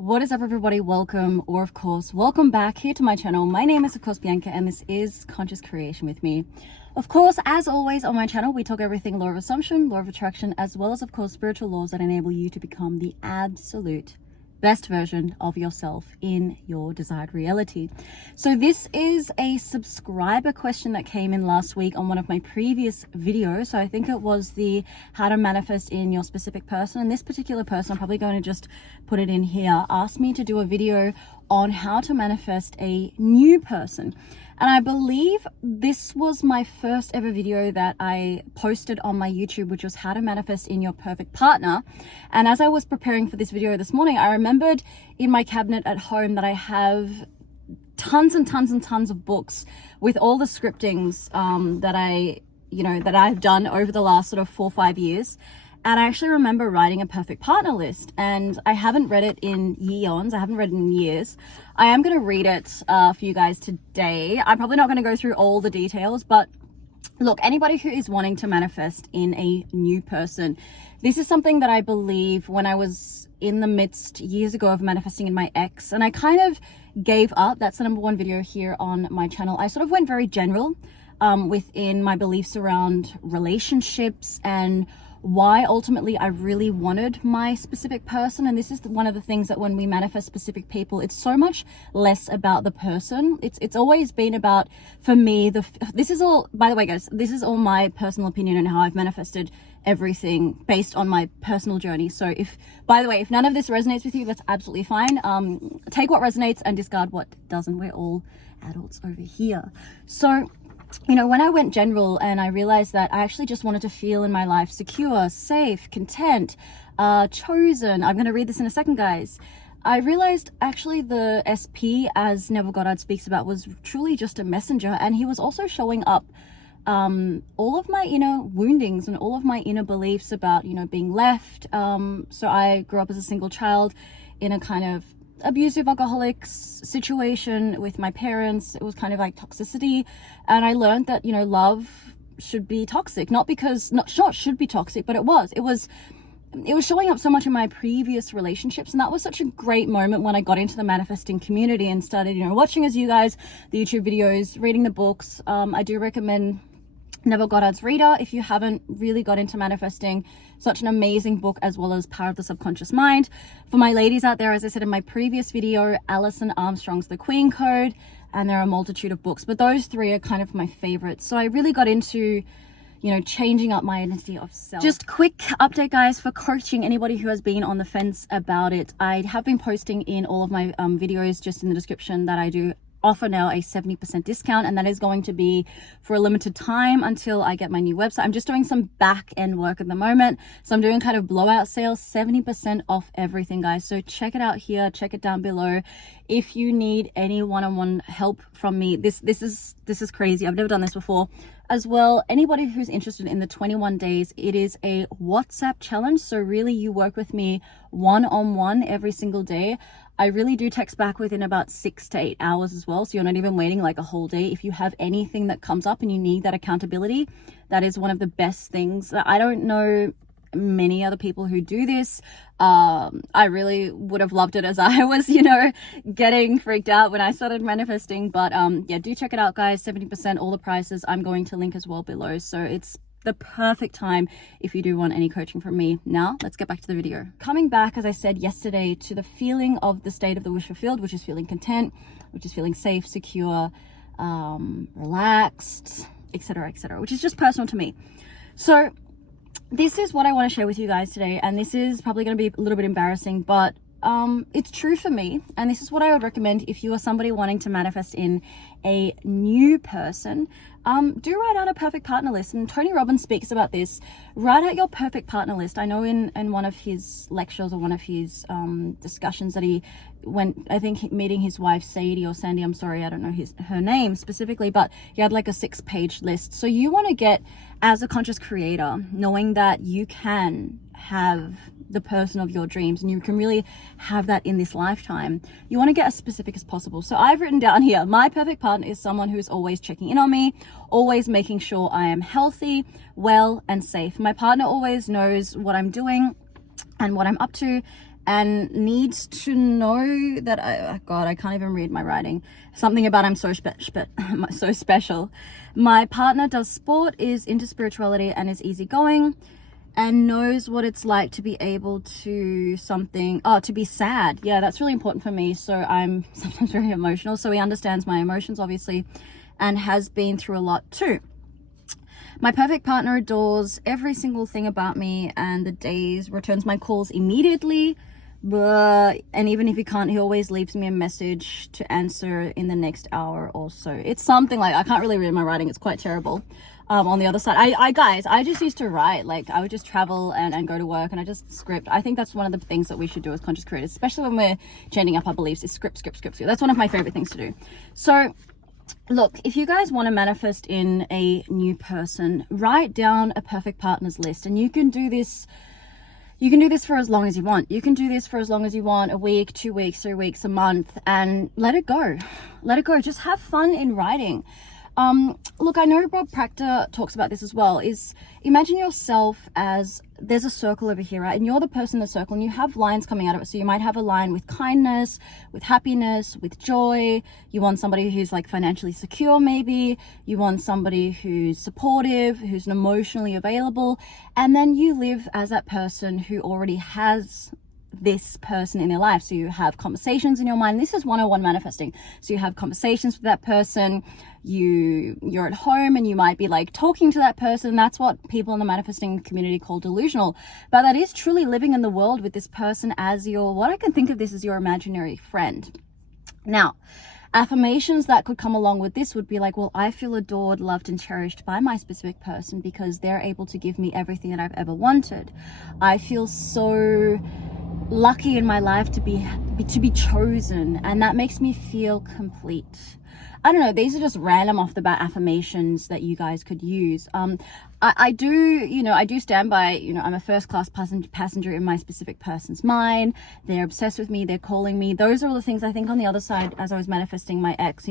What is up, everybody? Welcome, or of course welcome back here to my channel. My name is of course Bianca, and this is Conscious Creation with me. Of course, as always on my channel, we talk everything law of assumption, law of attraction, as well as of course spiritual laws that enable you to become the absolute best version of yourself in your desired reality. So this is a subscriber question that came in last week on one of my previous videos. So I think it was the how to manifest in your specific person, and this particular person, I'm probably going to just put it in here, asked me to do a video on how to manifest a new person. And I believe this was my first ever video that I posted on my YouTube, which was how to manifest in your perfect partner. And as I was preparing for this video this morning, I remembered in my cabinet at home that I have tons and tons and tons of books with all the scriptings that I've done over the last sort of 4 or 5 years. And I actually remember writing a perfect partner list, and I haven't read it in years. I haven't read it in years. I am going to read it for you guys today. I'm probably not going to go through all the details, but look, anybody who is wanting to manifest in a new person, this is something that I believe when I was in the midst years ago of manifesting in my ex, and I kind of gave up. That's the number one video here on my channel. I sort of went very general within my beliefs around relationships and why ultimately I really wanted my specific person. And this is one of the things that when we manifest specific people, it's so much less about the person. It's always been about, for me, this is all, by the way guys, this is all my personal opinion and how I've manifested everything based on my personal journey. So if none of this resonates with you, that's absolutely fine. Take what resonates and discard what doesn't. We're all adults over here. So when I went general and I realized that I actually just wanted to feel in my life secure, safe, content, chosen. I'm going to read this in a second, guys. I realized actually the SP, as Neville Goddard speaks about, was truly just a messenger. And he was also showing up all of my inner woundings and all of my inner beliefs about, being left. So I grew up as a single child in a kind of abusive alcoholic situation with my parents. It was kind of like toxicity, and I learned that love should be toxic, not should be toxic, but it was showing up so much in my previous relationships. And that was such a great moment when I got into the manifesting community and started watching, as you guys, the YouTube videos, reading the books. I do recommend Neville Goddard's Reader if you haven't really got into manifesting. Such an amazing book, as well as Power of the Subconscious Mind. For my ladies out there, as I said in my previous video, Alison Armstrong's The Queen Code, and there are a multitude of books, but those three are kind of my favorites. So I really got into changing up my identity of self. Just quick update, guys, for coaching anybody who has been on the fence about it. I have been posting in all of my videos, just in the description, that I do offer now a 70% discount, and that is going to be for a limited time until I get my new website. I'm just doing some back end work at the moment, so I'm doing kind of blowout sales, 70% off everything, guys. So check it out here, check it down below. If you need any one-on-one help from me, this is crazy. I've never done this before. As well, anybody who's interested in the 21 days, it is a WhatsApp challenge. So really, you work with me one-on-one every single day. I really do text back within about 6 to 8 hours as well. So you're not even waiting like a whole day. If you have anything that comes up and you need that accountability, that is one of the best things. I don't know many other people who do this. I really would have loved it as I was, getting freaked out when I started manifesting. But yeah, do check it out, guys. 70%, all the prices I'm going to link as well below. So it's the perfect time if you do want any coaching from me. Now let's get back to the video. Coming back, as I said yesterday, to the feeling of the state of the wish fulfilled, which is feeling content, which is feeling safe, secure, relaxed, etc., which is just personal to me. So this is what I want to share with you guys today, and this is probably going to be a little bit embarrassing, but it's true for me, and this is what I would recommend if you are somebody wanting to manifest in a new person. Do write out a perfect partner list, and Tony Robbins speaks about this. Write out your perfect partner list. I know in one of his lectures or one of his discussions that he went, I think, meeting his wife Sadie or Sandy, I'm sorry, I don't know her name specifically, but he had like a 6-page list. So you want to get, as a conscious creator, knowing that you can have the person of your dreams and you can really have that in this lifetime, you want to get as specific as possible. So I've written down here, my perfect partner is someone who's always checking in on me, always making sure I am healthy, well, and safe. My partner always knows what I'm doing and what I'm up to, and needs to know that God, I can't even read my writing. Something about I'm so so special. My partner does sport, is into spirituality, and is easygoing, and knows what it's like to be able to to be sad. Yeah, that's really important for me. So I'm sometimes very emotional. So he understands my emotions, obviously, and has been through a lot too. My perfect partner adores every single thing about me and the days, returns my calls immediately. And even if he can't, he always leaves me a message to answer in the next hour or so. It's something like, I can't really read my writing. It's quite terrible. On the other side, I just used to write. Like, I would just travel and go to work and I just script. I think that's one of the things that we should do as conscious creators, especially when we're changing up our beliefs, is script. That's one of my favorite things to do. So look, if you guys want to manifest in a new person, write down a perfect partners list. And you can do this for as long as you want. You can do this for as long as you want, a week, 2 weeks, 3 weeks, a month, and let it go. Just have fun in writing. Look, I know Rob Proctor talks about this as well, is imagine yourself as there's a circle over here, right? And you're the person in the circle and you have lines coming out of it. So you might have a line with kindness, with happiness, with joy. You want somebody who's like financially secure, maybe. You want somebody who's supportive, who's emotionally available. And then you live as that person who already has this person in their life. So you have conversations in your mind. This is 101 manifesting. So you have conversations with that person. You're at home and you might be like talking to that person. That's what people in the manifesting community call delusional. But that is truly living in the world with this person as what I can think of this as your imaginary friend. Now, affirmations that could come along with this would be like, well, I feel adored, loved, and cherished by my specific person because they're able to give me everything that I've ever wanted. I feel so lucky in my life to be chosen, and that makes me feel complete. I don't know, these are just random off the bat affirmations that you guys could use. I do stand by, I'm a first class passenger in my specific person's mind. They're obsessed with me, they're calling me. Those are all the things I think on the other side. As I was manifesting my ex,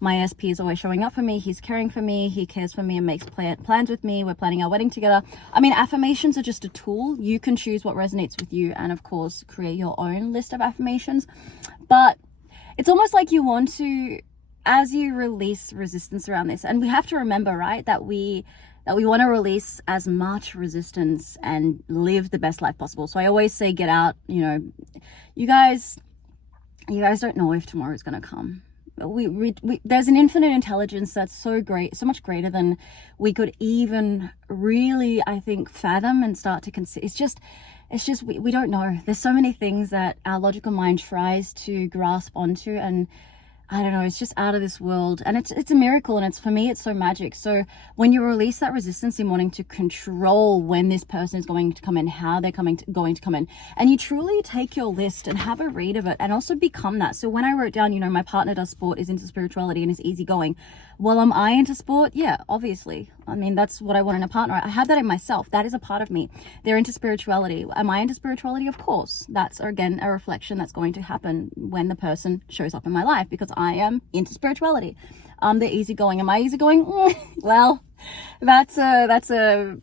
my SP is always showing up for me, he's caring for me, he cares for me and makes plans with me, we're planning our wedding together. I mean, affirmations are just a tool. You can choose what resonates with you and of course create your own list of affirmations. But it's almost like you want to, as you release resistance around this, and we have to remember, right, that we want to release as much resistance and live the best life possible. So I always say, get out, you guys don't know if tomorrow is going to come. There's an infinite intelligence that's so great, so much greater than we could even really, I think, fathom and start to consider. It's just we don't know. There's so many things that our logical mind tries to grasp onto, and I don't know, it's just out of this world. And it's a miracle, and for me, it's so magic. So when you release that resistance in wanting to control when this person is going to come in, how they're going to come in, and you truly take your list and have a read of it and also become that. So when I wrote down, my partner does sport, is into spirituality, and is easygoing. Well, am I into sport? Yeah, obviously. I mean, that's what I want in a partner. I have that in myself. That is a part of me. They're into spirituality. Am I into spirituality? Of course. That's, again, a reflection that's going to happen when the person shows up in my life, because I am into spirituality. They're easygoing. Am I easygoing? Well, that's something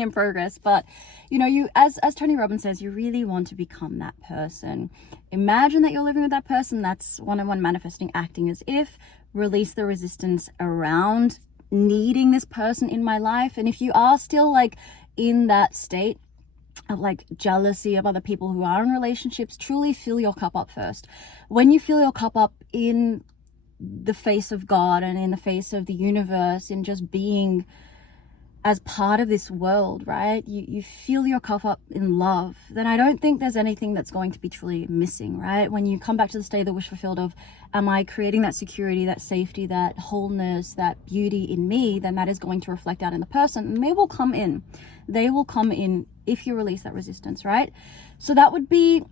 in progress. But you, as Tony Robbins says, you really want to become that person. Imagine that you're living with that person. That's 101 manifesting, acting as if. Release the resistance around needing this person in my life. And if you are still like in that state of like jealousy of other people who are in relationships, truly fill your cup up first. When you fill your cup up in the face of God and in the face of the universe, in just being as part of this world, right? You fill your cup up in love, then I don't think there's anything that's going to be truly missing, right? When you come back to the state of the wish fulfilled of, am I creating that security, that safety, that wholeness, that beauty in me, then that is going to reflect out in the person, and they will come in. They will come in if you release that resistance, right? So that would be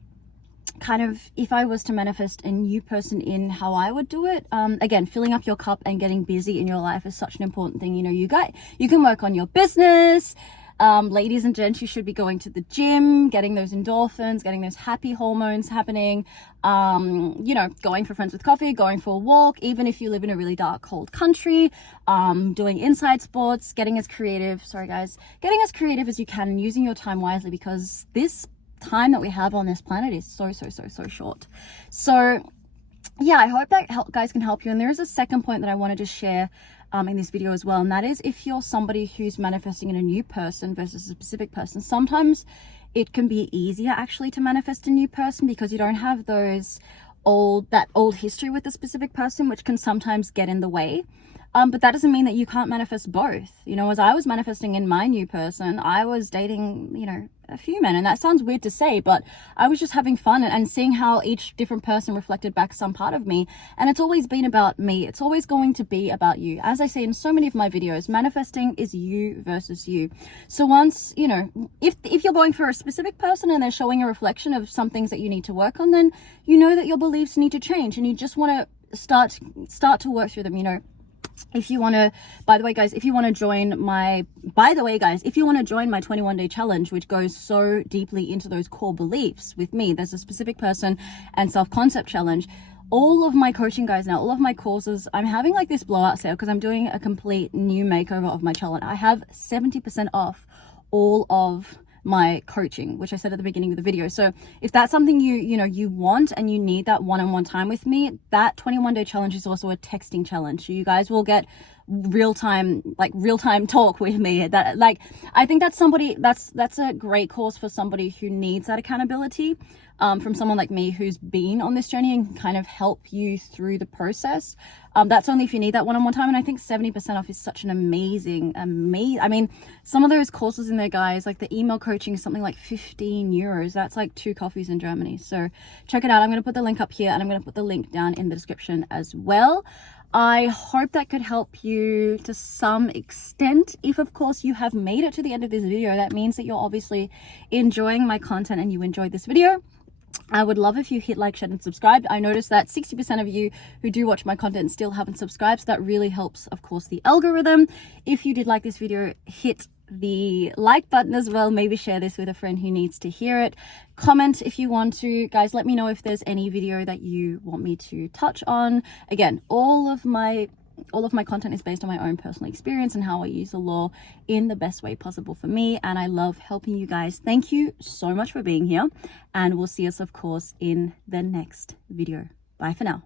kind of, if I was to manifest a new person in, how I would do it. Again, filling up your cup and getting busy in your life is such an important thing. You can work on your business. Ladies and gents, you should be going to the gym, getting those endorphins, getting those happy hormones happening, going for friends with coffee, going for a walk, even if you live in a really dark, cold country, doing inside sports, getting as creative as you can and using your time wisely, because this time that we have on this planet is so short. So yeah, I hope that guys can help you. And there is a second point that I wanted to share in this video as well, and that is, if you're somebody who's manifesting in a new person versus a specific person, sometimes it can be easier actually to manifest a new person because you don't have that old history with a specific person, which can sometimes get in the way. But that doesn't mean that you can't manifest both. You know, as I was manifesting in my new person, I was dating, you know, a few men, and that sounds weird to say, but I was just having fun and seeing how each different person reflected back some part of me. And it's always been about me. It's always going to be about you. As I say in so many of my videos, manifesting is you versus you. So once, you know, if you're going for a specific person and they're showing a reflection of some things that you need to work on, then you know that your beliefs need to change, and you just want to start to work through them. You know, if you want to, by the way guys, if you want to join my 21-day challenge, which goes so deeply into those core beliefs with me, there's a specific person and self-concept challenge. All of my coaching guys now, all of my courses, I'm having like this blowout sale because I'm doing a complete new makeover of my challenge. I have 70% off all of my coaching, which I said at the beginning of the video. So if that's something you want and you need that one-on-one time with me, that 21-day challenge is also a texting challenge. So you guys will get real-time talk with me. That, like, I think that's a great course for somebody who needs that accountability from someone like me who's been on this journey and can kind of help you through the process. That's only if you need that one-on-one time. And I think 70% off is such an amazing, I mean, some of those courses in there, guys, like the email coaching is something like 15 euros. That's like 2 coffees in Germany. So check it out. I'm going to put the link up here, and I'm going to put the link down in the description as well. I hope that could help you to some extent. If of course you have made it to the end of this video, that means that you're obviously enjoying my content and you enjoyed this video. I would love if you hit like, share, and subscribe. I noticed that 60% of you who do watch my content still haven't subscribed, so that really helps, of course, the algorithm. If you did like this video, hit the like button as well. Maybe share this with a friend who needs to hear it. Comment if you want to. Guys, let me know if there's any video that you want me to touch on. Again, all of my content is based on my own personal experience and how I use the law in the best way possible for me, and I love helping you guys. Thank you so much for being here, and we'll see us, of course, in the next video. Bye for now.